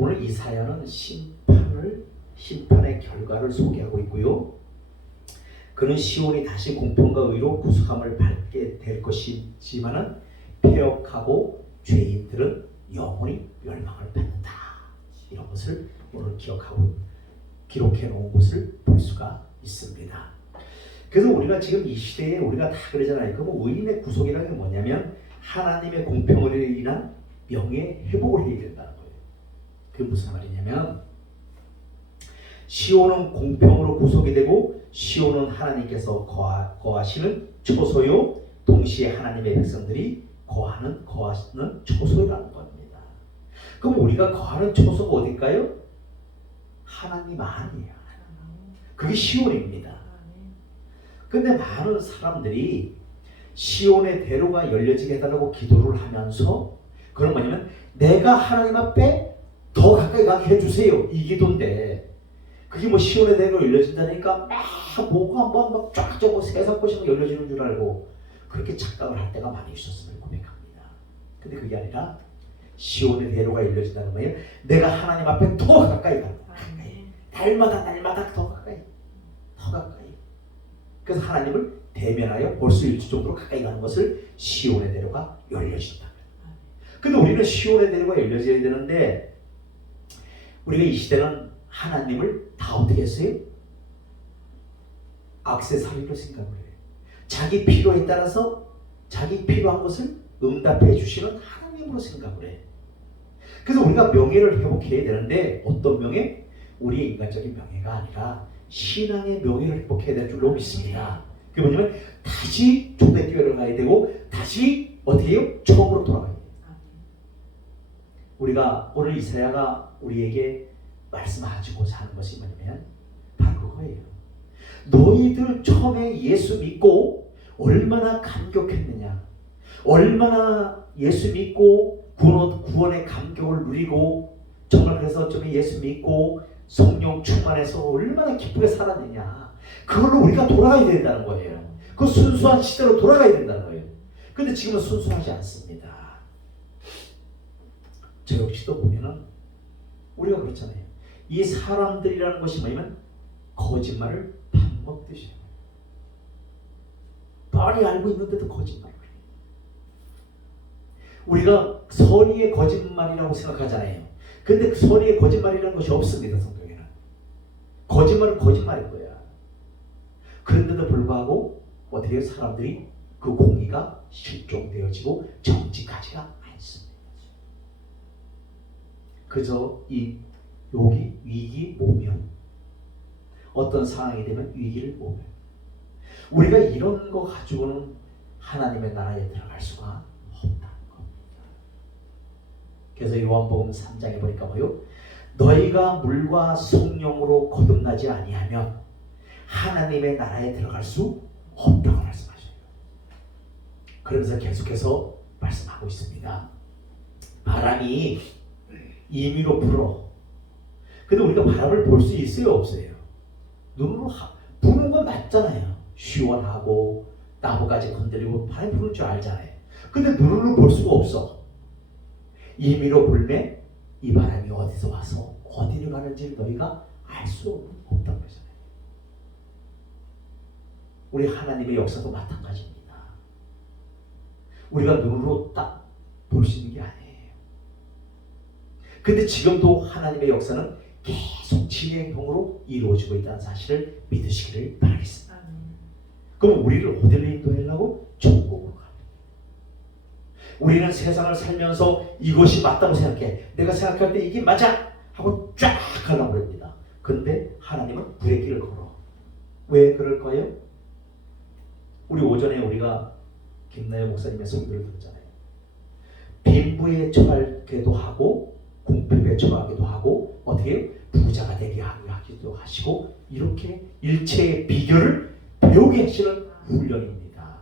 오늘 이 사연은 심판의 결과를 소개하고 있고요. 그는 시온이 다시 공평과 의로 구속함을 받게 될 것이지만은 폐역하고 죄인들은 영원히 멸망을 받는다. 이런 것을 오늘 기록해 놓은 것을 볼 수가 있습니다. 그래서 우리가 지금 이 시대에 우리가 다 그러잖아요. 그럼 의인의 구속이라는 게 뭐냐면 하나님의 공평으로 인한 명예 회복을 해야 된다는 거예요. 그게 무슨 말이냐면 시온은 공평으로 구속이 되고 시온은 하나님께서 거하시는 초소요, 동시에 하나님의 백성들이 거하는 초소라는 겁니다. 그럼 우리가 거하는 초소가 어딜까요? 하나님 안이에요. 그게 시온입니다. 근데 많은 사람들이 시온의 대로가 열려지게 해달라고 기도를 하면서 그건 뭐냐면 내가 하나님 앞에 더 가까이 가게 해주세요. 이 기도인데 그게 뭐 시온의 대로 열려진다니까 뭐가 한번 막 쫙쫙 뭐 세상 것이 열려지는 줄 알고 그렇게 착각을 할 때가 많이 있었음을 고백합니다. 근데 그게 아니라 시온의 대로가 열려진다는 거예요. 내가 하나님 앞에 더 가까이 가는 거예요. 날마다 더 가까이. 그래서 하나님을 대면하여 볼 수 있을 정도로 가까이 가는 것을 시온의 대로가 열려진다. 근데 우리는 시온의 대로가 열려져야 되는데 우리가 이 시대는 하나님을 다 어떻게 했어요? 액세서리로 생각을 해요. 자기 필요에 따라서 자기 필요한 것을 응답해 주시는 하나님으로 생각을 해요. 그래서 우리가 명예를 회복해야 되는데 어떤 명예? 우리의 인간적인 명예가 아니라 신앙의 명예를 회복해야 될 줄로 믿습니다. 그게 뭐냐면 다시 초대교회를 가야 되고 다시 어떻게 해요? 처음으로 돌아가야 돼요. 우리가 오늘 이사야가 우리에게 말씀하고자 하는 것이 뭐냐면 바로 그거예요. 너희들 처음에 예수 믿고 얼마나 감격했느냐, 얼마나 예수 믿고 구원의 감격을 누리고 정말 그래서 좀 예수 믿고 성령 충만해서 얼마나 기쁘게 살았느냐, 그걸로 우리가 돌아가야 된다는 거예요. 그 순수한 시대로 돌아가야 된다는 거예요. 근데 지금은 순수하지 않습니다. 저 역시도 보면은 우리가 그렇잖아요. 이 사람들이라는 것이 뭐냐면 거짓말을 밥 먹듯이 해요. 뻔히 알고 있는데도 거짓말을 해요. 우리가 선의의 거짓말이라고 생각하잖아요. 근데 그 선의의 거짓말이라는 것이 없습니다. 성경에는 거짓말은 거짓말인 거야. 그런데도 불구하고 어떻게 사람들이 그 공의가 실종되어지고 정직하지가 않습니다. 그저 이 여기 위기 모면 어떤 상황이 되면 위기를 모면 우리가 이런 거 가지고는 하나님의 나라에 들어갈 수가 없다는 겁니다. 그래서 요한복음 3장에 보니까 뭐요? 너희가 물과 성령으로 거듭나지 아니하면 하나님의 나라에 들어갈 수 없다고 말씀하셔요. 그러면서 계속해서 말씀하고 있습니다. 바람이 임의로 불어. 근데 우리가 바람을 볼 수 있어요, 없어요? 눈으로 부는 건 맞잖아요. 시원하고 나무까지 건드리고 바람이 부는 줄 알잖아요. 근데 눈으로 볼 수가 없어. 임의로 불매 이 바람이 어디서 와서 어디로 가는지 너희가 알 수 없다고 하잖아요. 우리 하나님의 역사도 마찬가지입니다. 우리가 눈으로 딱 볼 수 있는 게 아니에요. 근데 지금도 하나님의 역사는 계속 진행형으로 이루어지고 있다는 사실을 믿으시기를 바라겠습니다. 그럼 우리를 어디로 인도하려고? 천국으로 갑니다. 우리는 세상을 살면서 이것이 맞다고 생각해. 내가 생각할 때 이게 맞아! 하고 쫙 가려고 합니다. 근데 하나님은 브레이크를 걸어. 왜 그럴까요? 우리 오전에 우리가 김나영 목사님의 설교를 들었잖아요. 빈부에 처하기도 하고 궁핍에 처하기도 하고 어떻게 부자가 되게 하기도 하시고 이렇게 일체의 비결을 배우게 하시는 훈련입니다.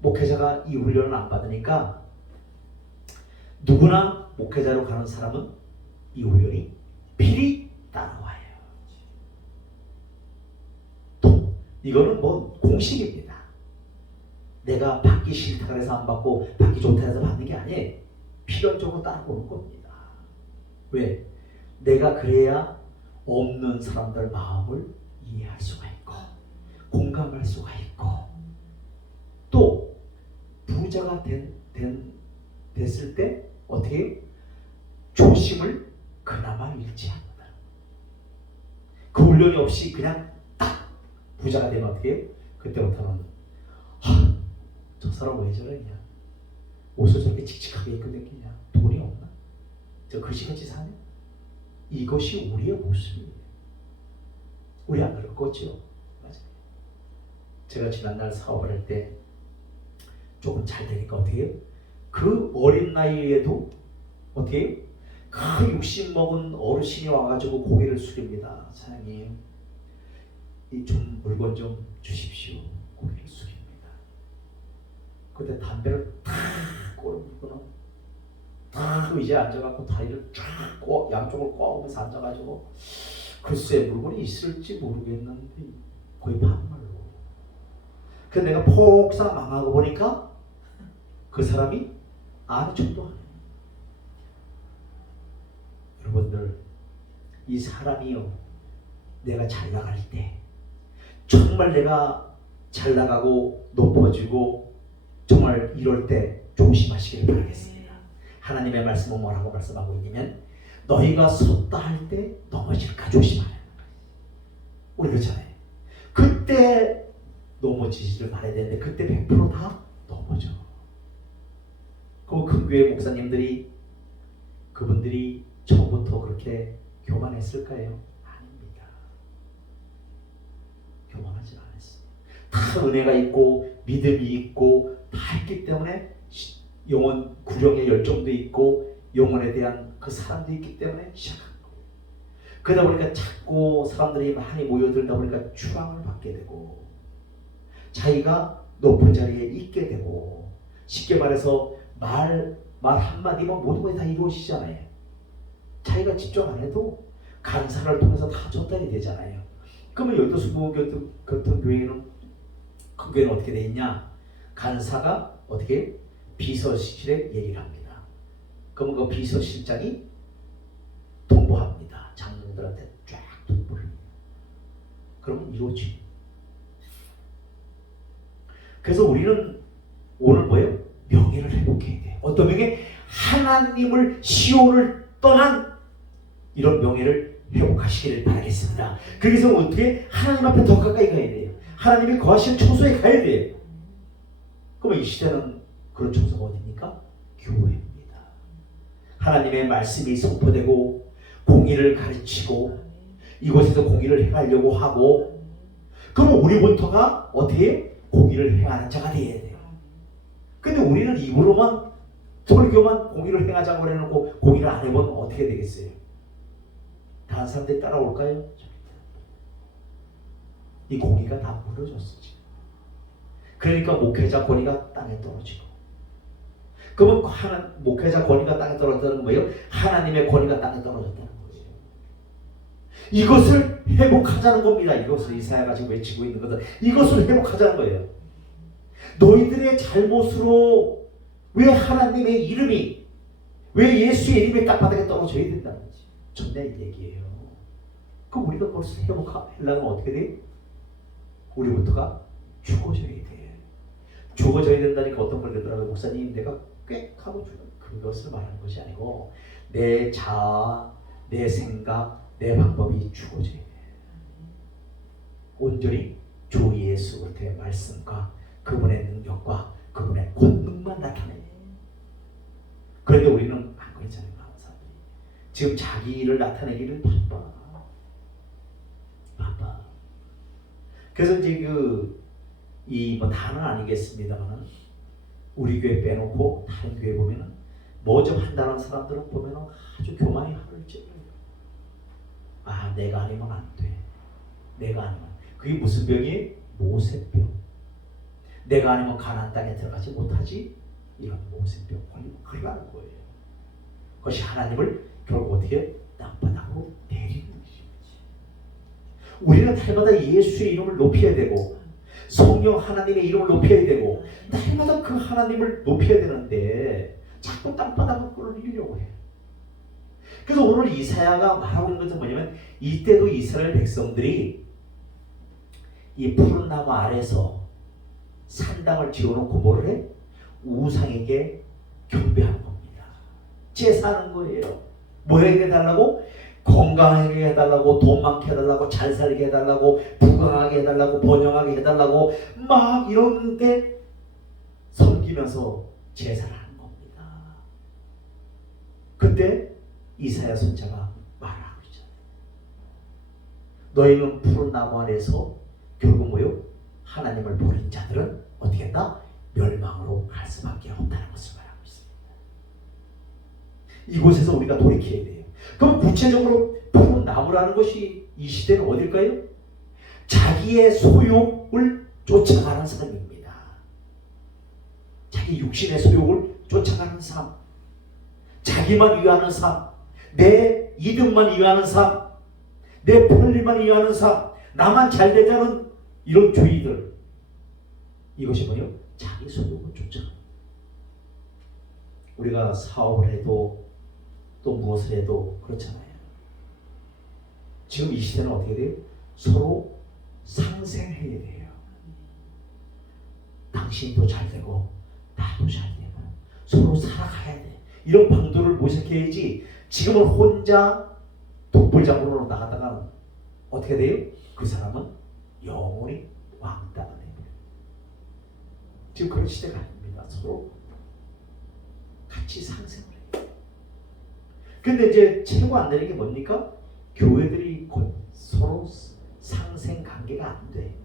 목회자가 이 훈련을 안 받으니까 누구나 목회자로 가는 사람은 이 훈련이 필히 따라와요. 또 이거는 뭐 공식입니다. 내가 받기 싫다 해서 안 받고 받기 좋다 해서 받는 게 아니에요. 필연적으로 따라오는 겁니다. 왜? 내가 그래야 없는 사람들 마음을 이해할 수가 있고 공감할 수가 있고 또 부자가 됐을 때 어떻게 해요? 조심을 그나마 잃지 않는다. 그 훈련이 없이 그냥 딱 부자가 되면 어떻게 해요? 그때부터는 저 사람 왜 저러냐? 옷을 저렇게 칙칙하게 입고 다니냐? 돈이 없나? 저 글씨같이 사냐? 이것이 우리의 모습이에요. 우리 안 그럴 거죠? 맞아요. 제가 지난날 사업을 할 때 조금 잘 되니까 어떻게 해요? 그 어린 나이에도 어떻게 해요? 그 60 먹은 어르신이 와가지고 고개를 숙입니다. 사장님, 이 좀 물건 좀 주십시오. 고개를 숙입니다. 그때 담배를 탁 꼬르고는 탁 의자에 앉아갖고 다리를 쫙 양쪽을 꼬아오면서 앉아가지고 글쎄 물건이 있을지 모르겠는데 거의 반말로. 그래서 내가 폭삭 망하고 보니까 그 사람이 아는 척도 안 해요. 여러분들, 이 사람이요, 내가 잘 나갈 때 정말 내가 잘 나가고 높아지고 정말 이럴 때 조심하시길 바라겠습니다. 하나님의 말씀은 뭐라고 말씀하고 있냐면 너희가 섰다 할 때 넘어질까 조심하라. 우리 그렇잖아요. 그때 넘어지지를 말아야 되는데 그때 100% 다 넘어져. 그 큰 교회 목사님들이 그분들이 처음부터 그렇게 교만했을까요? 아닙니다. 교만하지 않았어요. 다 은혜가 있고 믿음이 있고 다 했기 때문에 영혼 구령의 열정도 있고 영혼에 대한 그 사랑도 있기 때문에 시작한 거예요. 그러다 보니까 자꾸 사람들이 많이 모여들다 보니까 추앙을 받게 되고 자기가 높은 자리에 있게 되고 쉽게 말해서 말 한마디면 모든 것이 다 이루어지잖아요. 자기가 집중 안 해도 간사를 통해서 다 전달이 되잖아요. 그러면 열도수부 같은 교회는 그 교회는 어떻게 돼 있냐? 간사가 어떻게 비서실에 얘기를 합니다. 그러면 그 비서실장이 통보합니다. 장로들한테 쫙 통보를. 그러면 이루어지죠. 그래서 우리는 오늘 뭐예요? 명예를 회복해야 돼요. 어떤 명예? 하나님을 시온을 떠난 이런 명예를 회복하시기를 바라겠습니다. 그래서 어떻게 하나님 앞에 더 가까이 가야 돼요. 하나님이 거하시는 처소에 가야 돼요. 그럼 이 시대는 그런 처소가 어디입니까? 교회입니다. 하나님의 말씀이 선포되고 공의를 가르치고 이곳에서 공의를 행하려고 하고 그럼 우리부터가 어떻게 공의를 행하는 자가 되어야 돼요. 근데 우리는 입으로만 설교만 공의를 행하자고 해놓고 공의를 안 해보면 어떻게 되겠어요? 다른 사람들이 따라올까요? 이 공의가 다 무너졌어 지금. 그러니까 목회자 권위가 땅에 떨어지고 그러면 목회자 권위가 땅에 떨어졌다는 건 뭐예요? 하나님의 권위가 땅에 떨어졌다는 거예요. 이것을 회복하자는 겁니다. 이것을 이사야가 지금 외치고 있는 것은 이것을 회복하자는 거예요. 너희들의 잘못으로 왜 하나님의 이름이 왜 예수의 이름이 땅바닥에 떨어져야 된다는 거지. 전내 얘기예요. 그럼 우리가 그것을 회복하려면 어떻게 돼요? 우리부터가 죽어져야 돼. 죽어져야 된다니까 어떤 분이 그러더라고요. 목사님 내가 꽥 하고 죽어. 그것을 말하는 것이 아니고 내 자아, 내 생각, 내 방법이 죽어져야 돼. 온전히 주 예수 그리스도의 말씀과 그분의 능력과 그분의 권능만 나타내요. 그런데 우리는 안 그렇잖아요. 지금 자기를 나타내기를 바빠. 그래서 이제 뭐 다는 아니겠습니다만 우리 교회 빼놓고 다른 교회 보면은 뭐 좀 한다는 사람들은 보면은 아주 교만이 하늘 찌르요. 아 내가 아니면 안 돼. 내가 아니면 그게 무슨 병이에요? 모세병. 내가 아니면 가나안 땅에 들어가지 못하지. 이런 모세병 걸리면 큰일 나는 거예요. 그것이 하나님을 결국 어떻게 땅바닥으로 내리는 것이지. 우리는 날마다 예수의 이름을 높여야 되고 성령 하나님의 이름을 높여야 되고 날마다 그 하나님을 높여야 되는데 자꾸 땅바닥을 끌어내리려고 해. 그래서 오늘 이사야가 말하고 있는 것은 뭐냐면 이때도 이스라엘 백성들이 이 푸른 나무 아래서 산당을 지어놓고 뭐를 해? 우상에게 경배하는 겁니다. 제사하는 거예요. 뭐 해달라고? 건강하게 해달라고, 돈 많게 해달라고, 잘 살게 해달라고, 부강하게 해달라고, 번영하게 해달라고 막 이런데 섬기면서 제사를 하는 겁니다. 그때 이사야 선지자가 말하고 있잖아요. 너희는 푸른 나무 아래서 결국 뭐요? 하나님을 버린 자들은 어떻게 한다? 멸망으로 갈 수밖에 없다는 것을 말하고 있습니다. 이곳에서 우리가 돌이켜야 돼요. 그럼 구체적으로 푸른 나무라는 것이 이 시대는 어딜까요? 자기의 소욕을 쫓아가는 삶입니다. 자기 육신의 소욕을 쫓아가는 삶, 자기만 위하는 삶, 내 이득만 위하는 삶, 내 편리만 위하는 삶, 나만 잘 되자는 이런 주의들, 이것이 뭐예요? 자기 소욕을 쫓아가는. 우리가 사업을 해도 또 무엇을 해도 그렇잖아요. 지금 이 시대는 어떻게 돼요? 서로 상생해야 돼요. 당신도 잘 되고 나도 잘 되고 서로 살아가야 돼. 이런 방도를 모색해야지. 지금은 혼자 독불장군으로 나가다가 어떻게 돼요? 그 사람은 영원히 왕따가 돼요. 지금 그런 시대가 아닙니다. 서로 같이 상생을 해요. 근데 이제 최고 안 되는 게 뭡니까? 교회들이 서로 상생 관계가 안 돼.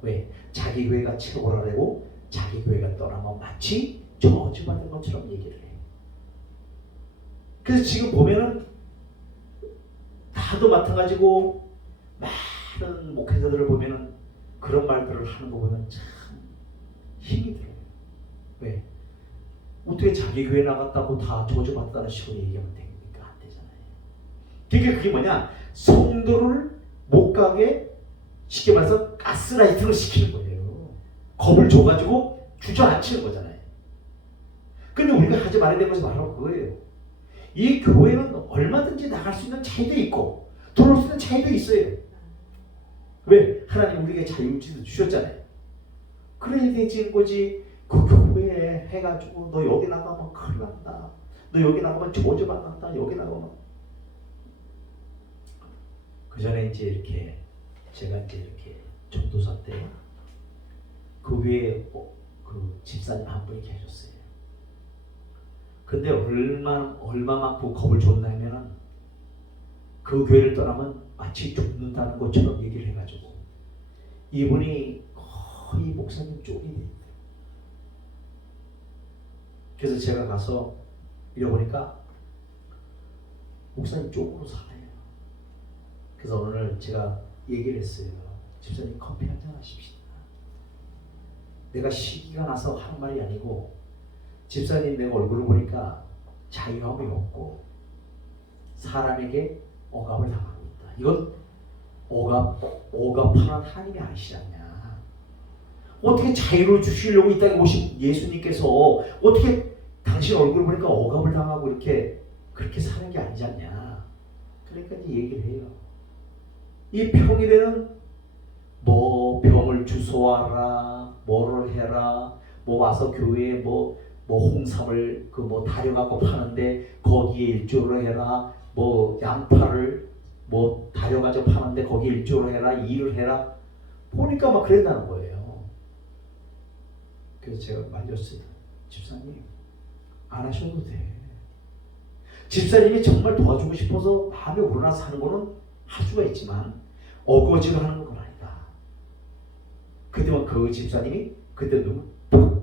왜? 자기 교회가 최고라고 자기 교회가 떠나면 마치 저주받은 것처럼 얘기를 해. 그래서 지금 보면은 다도 마찬가지고 많은 목회자들을 보면은 그런 말들을 하는 거 보면 참 힘이 들어요. 왜? 어떻게 자기 교회 나갔다고 다 저주받다는 식으로 얘기하면 됩니까? 안 되잖아요. 그러니까 그게 뭐냐? 성도를 못 가게 쉽게 말해서 가스라이팅을 시키는 거예요. 겁을 줘가지고 주저앉히는 거잖아요. 근데 우리가 하지 말아야 되는 것이 바로 그거예요. 이 교회는 얼마든지 나갈 수 있는 자유도 있고 들어올 수 있는 자유도 있어요. 왜? 하나님 우리에게 자유를 주셨잖아요. 그래야 되지 거지. 그 교회에 해가지고 너 여기 나가면 큰일 난다. 너 여기 나가면 저주받는다. 여기 나가면. 그 전에 이제 이렇게 제가 이제 이렇게 전도사 때 그 교회에 그 집사님 한 분이 계셨어요. 근데 얼마만큼 겁을 줬냐면은 그 교회를 떠나면 마치 죽는다는 것처럼 얘기를 해가지고 이분이 거의 목사님 쪽이 됩니다. 그래서 제가 가서 이러보니까 목사님 쪽으로 살아요. 그래서 오늘 제가 얘기를 했어요. 집사님 커피 한잔 하십시다. 내가 시기가 나서 한 말이 아니고 집사님 내가 얼굴을 보니까 자유함이 없고 사람에게 억압을 당하고 있다. 이건 억압하는 하나님이 아니시지 않냐. 어떻게 자유를 주시려고 이 땅에 오신 예수님께서 어떻게 당신 얼굴을 보니까 억압을 당하고 이렇게 그렇게 사는 게 아니지 않냐. 그러니까 이제 얘기를 해요. 이 평일에는 뭐 병을 주소하라, 뭐를 해라, 뭐 와서 교회에 뭐 홍삼을 그 뭐 다려갖고 파는데 거기에 일조를 해라, 뭐 양파를 뭐 다려가지고 파는데 거기에 일조를 해라, 일을 해라. 보니까 막 그랬다는 거예요. 그래서 제가 말렸어요. 집사님 안 하셔도 돼. 집사님이 정말 도와주고 싶어서 마음에 우러나서 하는 거는 할 수가 있지만 어거지로 하는 건 아니다. 그때만 그 집사님이 그때 눈을 팍.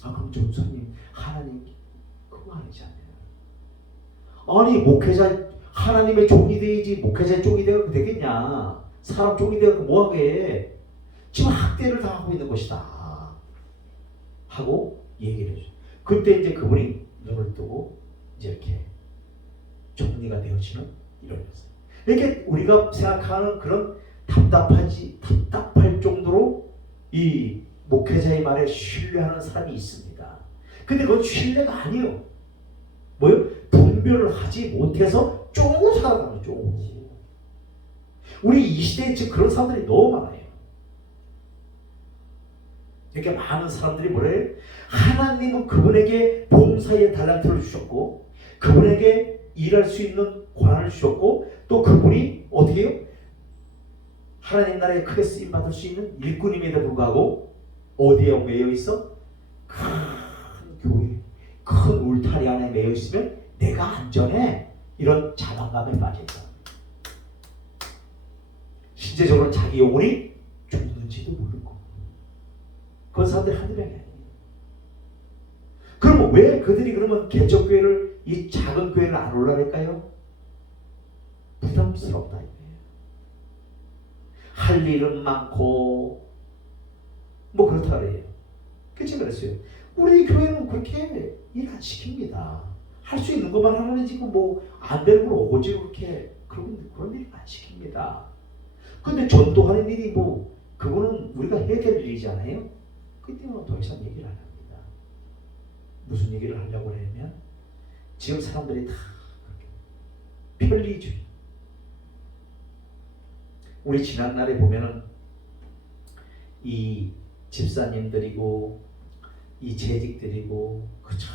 그럼 전사님 하나님 그거 아니지 않나요? 아니 목회자 하나님의 종이 되야지 목회자의 종이 되겠냐? 사람 종이 되고 뭐하게? 지금 학대를 당하고 있는 것이다. 하고 얘기를 해줘. 그때 이제 그분이 눈을 뜨고 이제 이렇게 정리가 되어지는 이런 거였어요. 이렇게 우리가 생각하는 그런 답답할 정도로 이 목회자의 말에 신뢰하는 사람이 있습니다. 근데 그건 신뢰가 아니에요. 뭐요? 분별을 하지 못해서 쪼고 살아가는 쪼고. 우리 이 시대에 지금 그런 사람들이 너무 많아요. 이렇게 많은 사람들이 뭐래요? 하나님은 그분에게 봉사의 달란트를 주셨고 그분에게 일할 수 있는 권한을 주셨고 또 그분이 어떻게 해요? 하나님 나라에 크게 쓰임 받을 수 있는 일꾼임에도 불구하고 어디에 매여 있어? 큰 교회, 큰 울타리 안에 매여 있으면 내가 안전해. 이런 자만감에 빠져있다. 실제적으로 자기 영혼이 죽는지도 모르고. 그런 사람들이 한두 명이 아니에요. 그러면 왜 그들이 그러면 개척교회를 이 작은 교회를 안 올라갈까요? 부담스럽다 이거예요. 할 일은 많고 뭐 그렇다 그래요. 그치 그랬어요. 우리 교회는 그렇게 일 안 시킵니다. 할 수 있는 것만 하는 지금 뭐 안 되는 걸 오지 그렇게 그런 일 안 시킵니다. 근데 전도하는 일이 뭐 그거는 우리가 해야 될 일이잖아요. 그 때문에 더 이상 얘기를 안 합니다. 무슨 얘기를 하려고 하냐면 지금 사람들이 다 편리주의. 우리 지난날에 보면은 이 집사님들이고 이 재직들이고 그저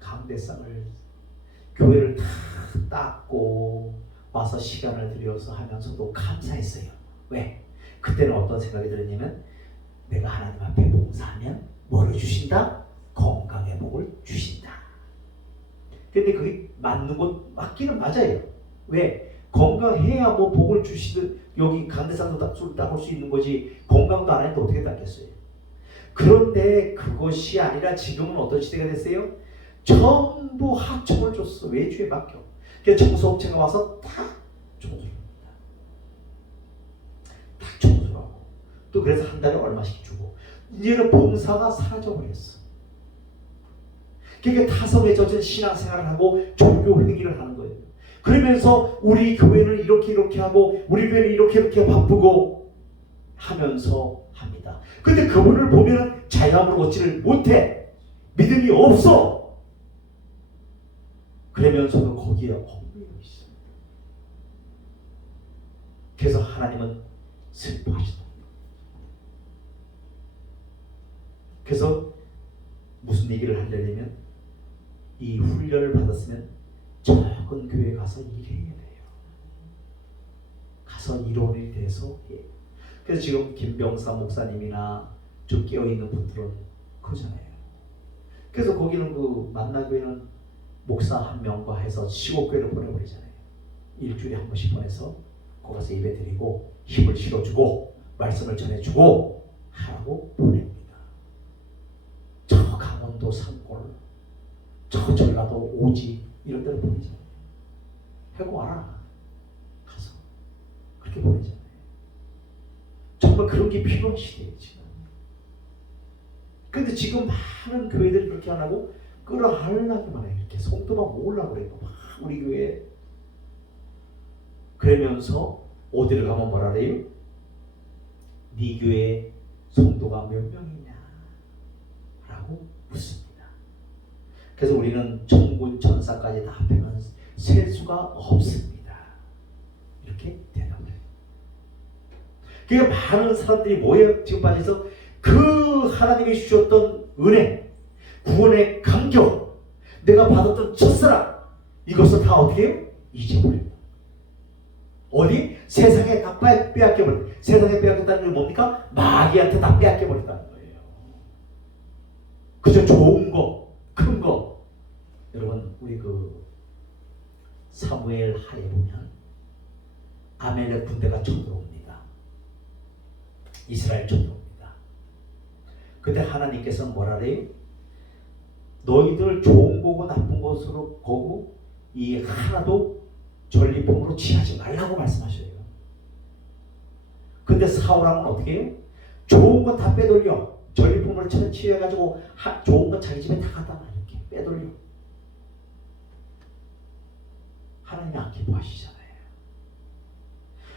강대상을 교회를 다 닦고 와서 시간을 들여서 하면서도 감사했어요. 왜? 그때는 어떤 생각이 들었냐면 내가 하나님 앞에 봉사하면 뭐를 주신다? 건강의 복을 주신다. 근데 그게 맞는 것 맞기는 맞아요. 왜? 건강해야 뭐 복을 주시듯 여기 강대상도 닦을 수 있는 거지 건강도 안 해도 어떻게 닦겠어요? 그런데 그것이 아니라 지금은 어떤 시대가 됐어요? 전부 하청을 줬어. 외주에 맡겨. 그래서 청소업체가 와서 다 청소를 합니다. 다 청소를 하고 또 그래서 한 달에 얼마씩 주고 이제는 봉사가 사라져버렸어. 그러니까 타성에 젖은 신앙생활을 하고 종교 행위를 하는 거예요. 그러면서 우리 교회는 이렇게 하고 우리 교회는 이렇게 바쁘고 하면서 합니다. 근데 그분을 보면 자유함을 얻지를 못해. 믿음이 없어. 그러면서도 거기에 얽매여 있어. 그래서 하나님은 슬퍼하시다. 그래서 무슨 얘기를 하려면 이 훈련을 받았으면 작은 교회에 가서 일해야 돼요. 가서 일원이 돼서 해. 그래서 지금 김병사 목사님이나 좀 깨어있는 분들은 그러잖아요. 그래서 거기는 그 만나교회는 목사 한 명과 해서 시골교회를 보내버리잖아요. 일주일에 한 번씩 보내서 거기서 예배 드리고 힘을 실어주고 말씀을 전해주고 하라고 보냅니다. 저 강원도 산골, 저 전라도 오지 이런 데로 보내잖아요. 해고 와라. 가서 그렇게 보내잖아요. 정말 그런 게 필요한 시대예요 지금. 근데 지금 많은 교회들이 그렇게 안 하고 끌어안으려고만 해. 이렇게 성도만 모으려고 그래요. 막 우리 교회. 그러면서 어디를 가면 뭐라 그래요? 네 교회 성도가 몇 명이냐? 라고 묻습니다. 그래서 우리는 천군 천사까지 다 합하면 셀 수가 없습니다. 이렇게 대답을 해요. 그러니까 많은 사람들이 뭐에 지금 빠져서 그 하나님이 주셨던 은혜, 구원의 감격, 내가 받았던 첫사랑 이것을 다 어떻게 해요? 잊어버립니다. 어디? 세상에 다 빼앗겨버려. 세상에 빼앗겼다는 게 뭡니까? 마귀한테 다 빼앗겨버린다는 거예요. 그저 좋은 거, 큰 거. 여러분 우리 그 사무엘 하에 보면 아멜렉 군대가 쳐들어옵니다. 이스라엘 쳐들어옵니다. 그때 하나님께서 뭐라 그래요? 너희들 좋은 거고 나쁜 것으로 보고 이 하나도 전리품으로 취하지 말라고 말씀하셔요. 근데 사울왕은 어떻게 해요? 좋은 거 다 빼돌려. 전리품으로 취해가지고 좋은 거 자기 집에 다 갖다 놔. 이렇게 빼돌려. 하나님이 안 기뻐하시잖아요.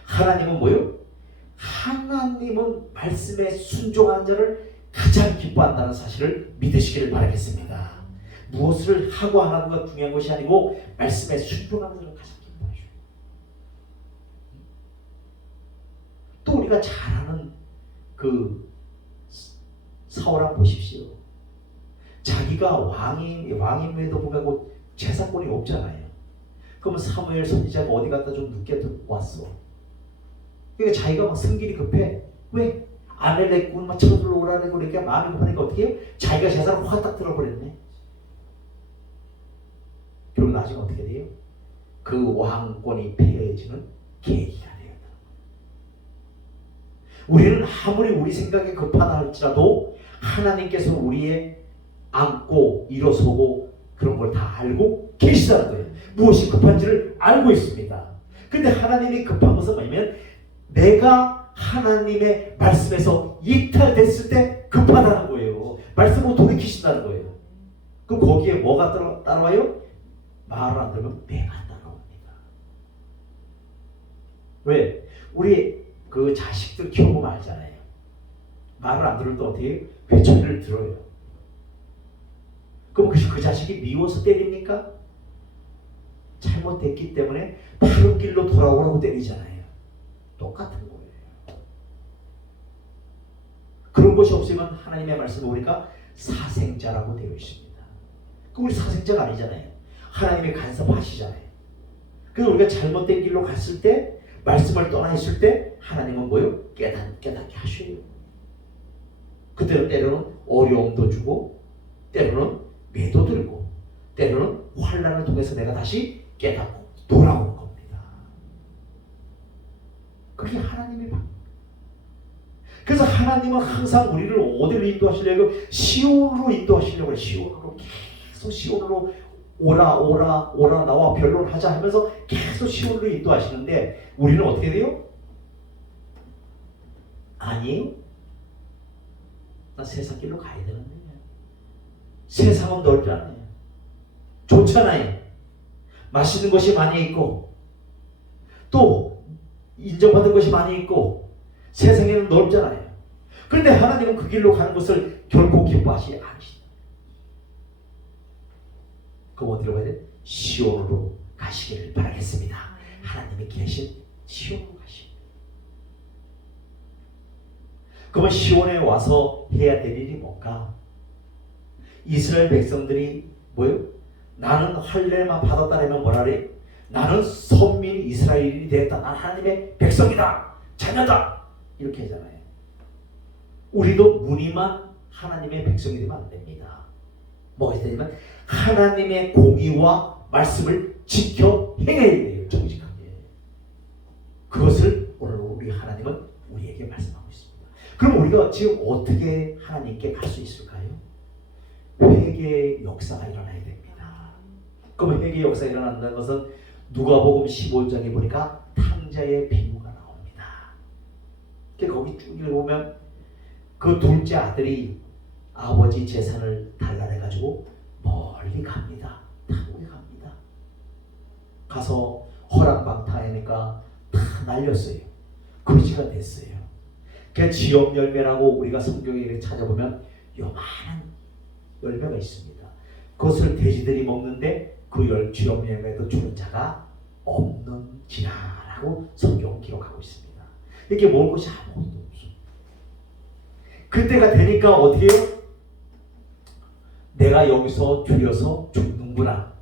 하나님은 뭐요? 하나님은 말씀에 순종하는 자를 가장 기뻐한다는 사실을 믿으시기를 바라겠습니다. 무엇을 하고 안 하고가 중요한 것이 아니고 말씀에 순종하는 것을 가장 기뻐하셔요. 또 우리가 잘 아는 그 사울 한번 보십시오. 자기가 왕임에도 불구하고 제사권이 없잖아요. 그러면 사무엘 선지자가 어디 갔다 좀 늦게 왔어. 그러니까 자기가 막 승길이 급해. 왜? 아멜렉군 막 쳐들어 오라고 그러니까 마음이 급하니까 어떻게 해요? 자기가 제사를 확 딱 들어버렸네. 결국 나중에 어떻게 돼요? 그 왕권이 폐해지는 계기가 되었다. 우리는 아무리 우리 생각이 급하다 할지라도 하나님께서 우리의 안고 일어서고 그런 걸 다 알고 계시다는 거예요. 무엇이 급한지를 알고 있습니다. 근데 하나님이 급한 것은 뭐냐면 내가 하나님의 말씀에서 이탈됐을 때 급하다는 거예요. 말씀을 돌이키신다는 거예요. 그럼 거기에 뭐가 따라와요? 말을 안 들으면 매가 따라옵니다. 왜? 우리 그 자식들 키워보면 알잖아요. 말을 안 들을 때 어떻게 회초리를 들어요. 그럼 그 자식이 미워서 때립니까? 잘못됐기 때문에 바른 길로 돌아오라고 때리잖아요. 똑같은 거예요. 그런 것이 없으면 하나님의 말씀을 우리가 사생자라고 되어 있습니다. 그럼 우리 사생자가 아니잖아요. 하나님이 간섭하시잖아요. 그래서 우리가 잘못된 길로 갔을 때 말씀을 떠나 있을 때 하나님은 뭐요? 깨닫게 하셔요. 그때는 때로는 어려움도 주고 때로는 매도 들고 때로는 환난을 통해서 내가 다시 깨닫고 돌아오는 겁니다. 그게 하나님의 방법. 그래서 하나님은 항상 우리를 어디로 인도하시려고? 시온으로 인도하시려고 해요. 시온으로 계속 시온으로 오라 나와 변론하자 하면서 계속 시온으로 인도하시는데 우리는 어떻게 돼요? 아니에요. 나 세상 길로 가야 되는데 세상은 넓잖아요. 좋잖아요. 맛있는 것이 많이 있고 또 인정받은 것이 많이 있고 세상에는 넓잖아요. 그런데 하나님은 그 길로 가는 것을 결코 기뻐하시지 않으시다. 그럼 어디로 가야 돼? 시온으로 가시기를 바라겠습니다. 하나님이 계신 시온으로 가시오. 그러면 시온에 와서 해야 될 일이 뭔가? 이스라엘 백성들이 뭐요? 나는 할례만 받았다면 뭐라 그래? 나는 선민 이스라엘이 되었다. 난 하나님의 백성이다. 자녀다. 이렇게 하잖아요. 우리도 무늬만 하나님의 백성이 되면 안 됩니다. 뭐가 있냐면 하나님의 공의와 말씀을 지켜 행해야 돼요. 정직하게. 그것을 오늘 우리 하나님은 우리에게 말씀하고 있습니다. 그럼 우리가 지금 어떻게 하나님께 갈 수 있을까요? 회개의 역사가 일어나야 됩니다. 그럼 회개의 역사가 일어난다는 것은 누가복음 15장에 보니까 탕자의 비유가 나옵니다. 거기 쭉 읽어보면 그 둘째 아들이 아버지 재산을 달라내가지고 멀리 갑니다. 타국에 갑니다. 가서 허랑방탕하니까 다 날렸어요. 거지가 됐어요. 그 지엄 열매라고 우리가 성경에 찾아보면 요만한 열매가 있습니다. 그것을 돼지들이 먹는데 그 지엄 열매도 주는 자가 없는지라라고 성경은 기록하고 있습니다. 이렇게 먹을 것이 아무것도 없어요. 그때가 되니까 어떻게 해요? 내가 여기서 죽여서 죽는구나.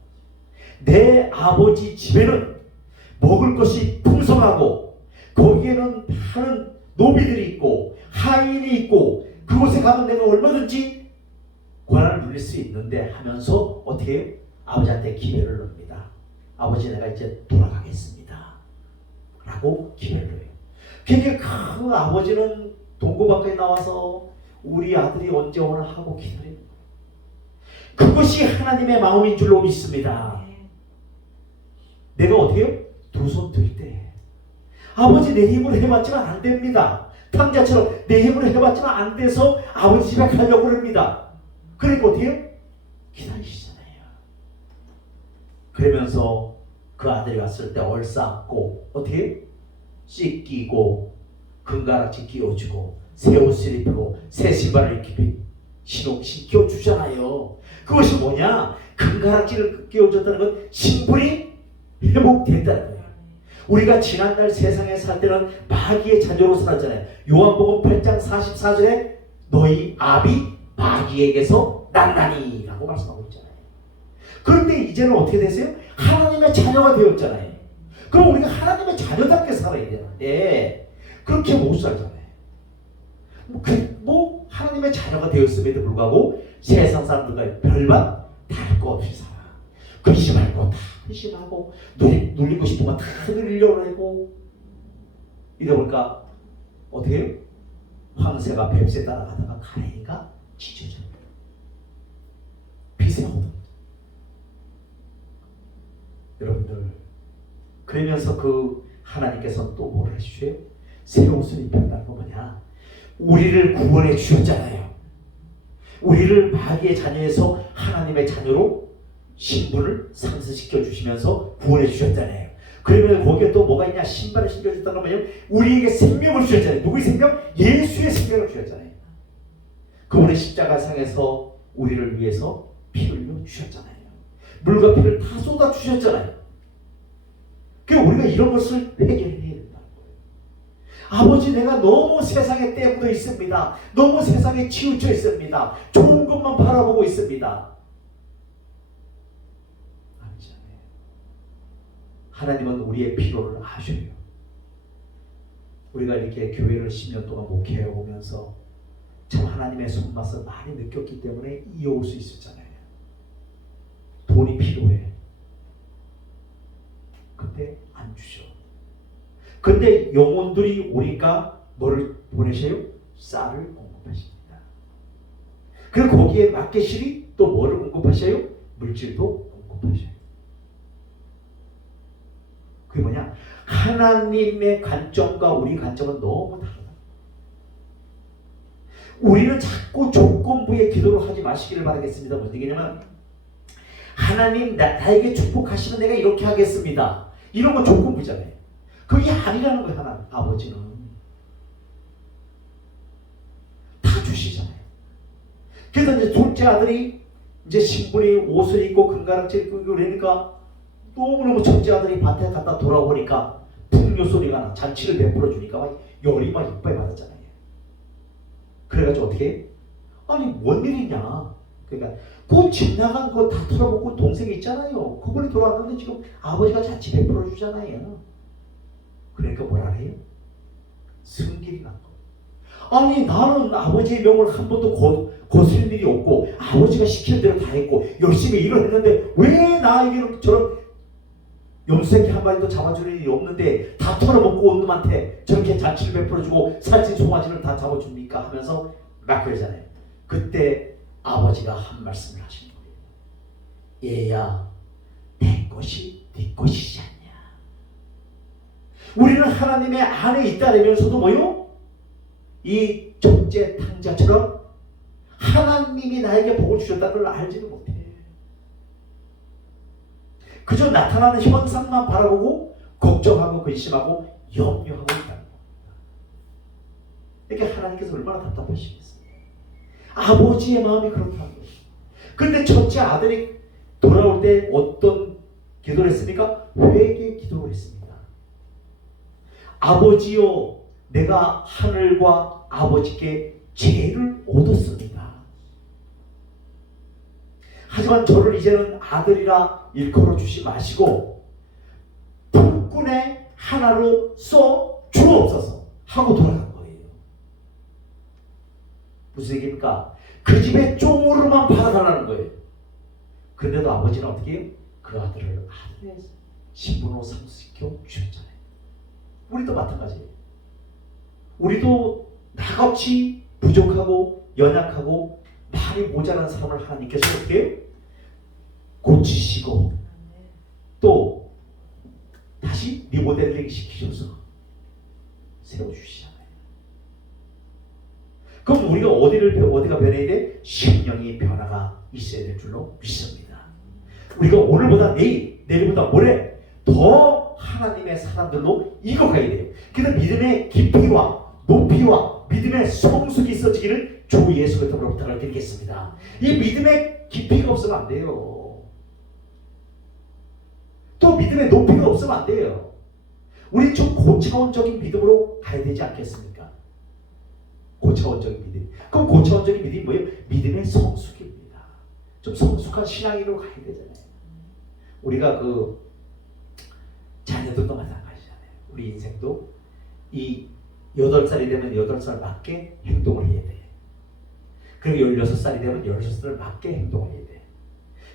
내 아버지 집에는 먹을 것이 풍성하고 거기에는 많은 노비들이 있고 하인이 있고 그곳에 가면 내가 얼마든지 권한을 누릴 수 있는데 하면서 어떻게 해요? 아버지한테 기회를 넣습니다. 아버지 내가 이제 돌아가겠습니다. 라고 기회를 넣어요. 그러니까 그 아버지는 동고 밖에 나와서 우리 아들이 언제 오나 하고 기다려요. 그것이 하나님의 마음인 줄로 믿습니다. 내가 어떻게 해요? 두 손 들 때 아버지 내 힘으로 해봤지만 안 됩니다. 탕자처럼 내 힘으로 해봤지만 안 돼서 아버지 집에 가려고 합니다. 그러니까 어떻게 해요? 기다리시잖아요. 그러면서 그 아들이 왔을 때 얼싸안고 어떻게 해요? 씻기고 금가락지 끼워주고 새 옷을 입히고 새 신발을 신겨주잖아요. 그것이 뭐냐? 금가락지를 끼워줬다는 건 신분이 회복됐다는 거예요. 우리가 지난날 세상에 살 때는 마귀의 자녀로 살았잖아요. 요한복음 8장 44절에 너희 아비 마귀에게서 났나니 라고 말씀하고 있잖아요. 그런데 이제는 어떻게 됐어요? 하나님의 자녀가 되었잖아요. 그럼 우리가 하나님의 자녀답게 살아야 되는데 그렇게 못 살잖아요. 하나님의 자녀가 되었음에도 불구하고 세상 사람들과 별반 다를 거 없이 살아. 근심할 거 다 근심하고 누리고 싶은 거 다 누리려고 하고 이러다 보니까 어떻게 해요? 황새가 뱁새 따라가다가 가래가 찢어져요. 빛의 어둠. 여러분들 그러면서 그 하나님께서 또 뭐를 해주셔요? 새 옷을 입혔다는 거 뭐냐? 우리를 구원해 주셨잖아요. 우리를 마귀의 자녀에서 하나님의 자녀로 신분을 상승시켜 주시면서 구원해 주셨잖아요. 그러면 거기에 또 뭐가 있냐? 신발을 신겨줬다는 건 뭐냐면 우리에게 생명을 주셨잖아요. 누구의 생명? 예수의 생명을 주셨잖아요. 그분의 십자가상에서 우리를 위해서 피 흘려 주셨잖아요. 물과 피를 다 쏟아 주셨잖아요. 그러니까 우리가 이런 것을 회개해야 된다는 거예요. 아버지, 내가 너무 세상에 떼묻어 있습니다. 너무 세상에 치우쳐 있습니다. 좋은 것만 바라보고 있습니다. 아니잖아요. 하나님은 우리의 필요를 아셔요. 우리가 이렇게 교회를 10년 동안 목회해 오면서 참 하나님의 손맛을 많이 느꼈기 때문에 이어올 수 있었잖아요. 돈이 필요해. 근데 안 주셔. 근데 영혼들이 오니까 뭐를 보내셔요? 쌀을 공급하십니다. 그리고 거기에 마켓실이 또 뭐를 공급하셔요? 물질도 공급하셔요. 그게 뭐냐? 하나님의 관점과 우리 관점은 너무 다르다. 우리는 자꾸 조건부의 기도를 하지 마시기를 바라겠습니다. 무슨 얘기냐면 하나님 나에게 축복하시면 내가 이렇게 하겠습니다. 이런 건 조건부잖아요. 그게 아니라는 거예요. 하나님 아버지는 다 주시잖아요. 그래서 이제 둘째 아들이 이제 신분이 옷을 입고 금가락지를 끼고 그러니까 너무너무 첫째 아들이 밭에 갔다 돌아오니까 풍요 소리가 나. 잔치를 베풀어 주니까 막 열이 막 이빨 받았잖아요. 그래가지고 어떻게 해? 아니 뭔 일이냐? 그러니까 그 집 나간 거 다 털어먹고 동생이 있잖아요. 그분이 돌아왔는데 지금 아버지가 잔치 베풀어 주잖아요. 그러니까 뭐라 해요? 승질이 난 거. 아니 나는 아버지의 명을 한 번도 거스린 일이 없고 아버지가 시키는 대로 다 했고 열심히 일을 했는데 왜 나에게는 저런 염소새끼 한 마리도 잡아주는 일이 없는데 다 털어먹고 온 놈한테 저렇게 잔치를 베풀어주고 살찐 송아지를 다 잡아줍니까? 하면서 막 그러잖아요. 그때 아버지가 한 말씀을 하시는 거예요. 얘야, 내 것이 네 것이지 않냐. 우리는 하나님의 안에 있다면서도 뭐요? 이 첫째 탕자처럼 하나님이 나에게 복을 주셨다는 걸 알지도 못해. 그저 나타나는 현상만 바라보고 걱정하고 근심하고 염려하고 있다는 겁니다. 그러니까 하나님께서 얼마나 답답하시겠어요. 아버지의 마음이 그렇다는 거예요. 그런데 첫째 아들이 돌아올 때 어떤 기도를 했습니까? 회개 기도를 했습니다. 아버지요, 내가 하늘과 아버지께 죄를 얻었습니다. 하지만 저를 이제는 아들이라 일컬어 주시 마시고 품꾼의 하나로 써 주옵소서 하고 돌아간 거예요. 무슨 얘기입니까? 그 집에 쫑으로만 받아달라는 거예요. 그런데도 아버지는 어떻게 해요? 그 아들을 아들의 신분으로 상수시켜 주셨잖아요. 우리도 마찬가지예요. 우리도 나같이 부족하고 연약하고 많이 모자란 사람을 하나님께서 어떻게 해요? 고치시고 또 다시 리모델링 시키셔서 세워주시잖아요. 그럼 우리가 어디가 변해야 돼? 심령이 변화가 있어야 될 줄로 믿습니다. 우리가 오늘보다 내일보다 모레 더 하나님의 사람들로 익어가야 돼요. 그래서 믿음의 깊이와 높이와 믿음의 성숙이 있어지기를 주 예수 그리스도로 부탁을 드리겠습니다. 이 믿음의 깊이가 없으면 안 돼요. 또 믿음의 높이가 없으면 안 돼요. 우리 좀 고차원적인 믿음으로 가야 되지 않겠습니까? 고차원적인 믿음. 그럼 고차원적인 믿음이 뭐예요? 믿음의 성숙입니다. 좀 성숙한 신앙인으로 가야 되잖아요. 우리가 그 자녀들도 마찬가지잖아요. 우리 인생도 이 8살이 되면 8살 맞게 행동을 해야 돼. 그리고 16살이 되면 16살 맞게 행동을 해야 돼.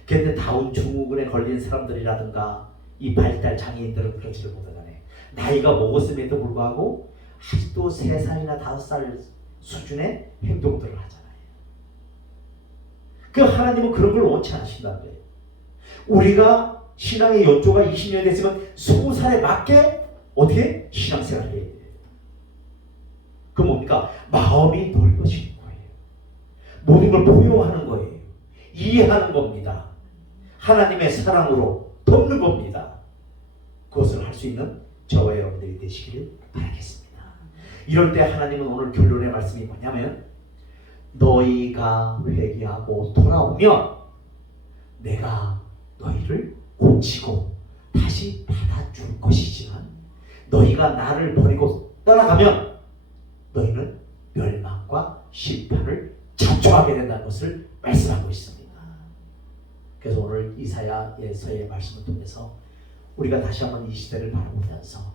그런데 다운 증후군에 걸린 사람들이라든가 이 발달 장애인들은 그렇지를 못하잖아요. 나이가 먹었음에도 불구하고 아직도 3살이나 5살 수준의 행동들을 하잖아요. 그 하나님은 그런 걸 원치 않으신다는 거예요. 우리가 신앙의 연조가 20년 됐으면 20살에 맞게 어떻게 신앙생활을 해야 돼요. 그 뭡니까? 마음이 넓어지는 거예요. 모든 걸 포용하는 거예요. 이해하는 겁니다. 하나님의 사랑으로 덮는 겁니다. 그것을 할 수 있는 저와 여러분들이 되시기를 바라겠습니다. 이럴 때 하나님은 오늘 결론의 말씀이 뭐냐면 너희가 회개하고 돌아오면 내가 너희를 고치고 다시 받아줄 것이지만 너희가 나를 버리고 떠나가면 너희는 멸망과 심판을 자초하게 된다는 것을 말씀하고 있습니다. 그래서 오늘 이사야에서의 말씀을 통해서 우리가 다시 한번 이 시대를 바라보면서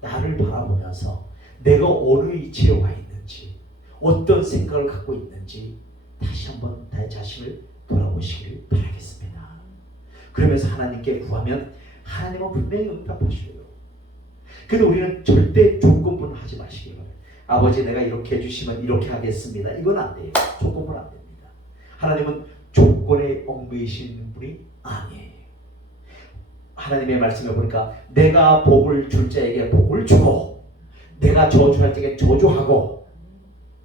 나를 바라보면서 내가 어느 위치에 와 있는지 어떤 생각을 갖고 있는지 다시 한번 나의 자신을 돌아보시기를 바라겠습니다. 그러면서 하나님께 구하면 하나님은 분명히 응답하셔요. 근데 우리는 절대 조건부는 하지 마시기 바랍니다. 아버지 내가 이렇게 해주시면 이렇게 하겠습니다. 이건 안 돼요. 조건부는 안 됩니다. 하나님은 조건에 얽매이신 분이 아니에요. 하나님의 말씀을 보니까 내가 복을 줄 자에게 복을 주고 내가 저주할 자에게 저주하고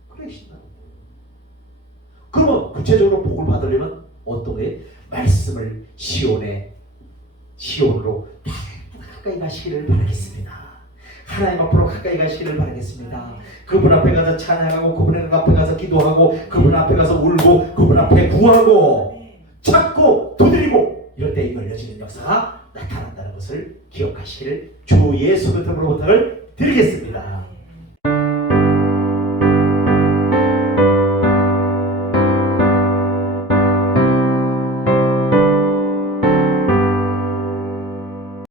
그러신다고. 그러면 구체적으로 복을 받으려면 어떤 거예요? 말씀을 시온으로 가까이 가시기를 바라겠습니다. 하나님 앞으로 가까이 가시기를 바라겠습니다. 그분 앞에 가서 찬양하고 그분 앞에 가서 기도하고 그분 앞에 가서 울고 그분 앞에 구하고 찾고 두드리고 이럴 때 열려지는 역사가 나타난다는 것을 기억하시기를 주 예수 그리스도로 부탁을 드리겠습니다.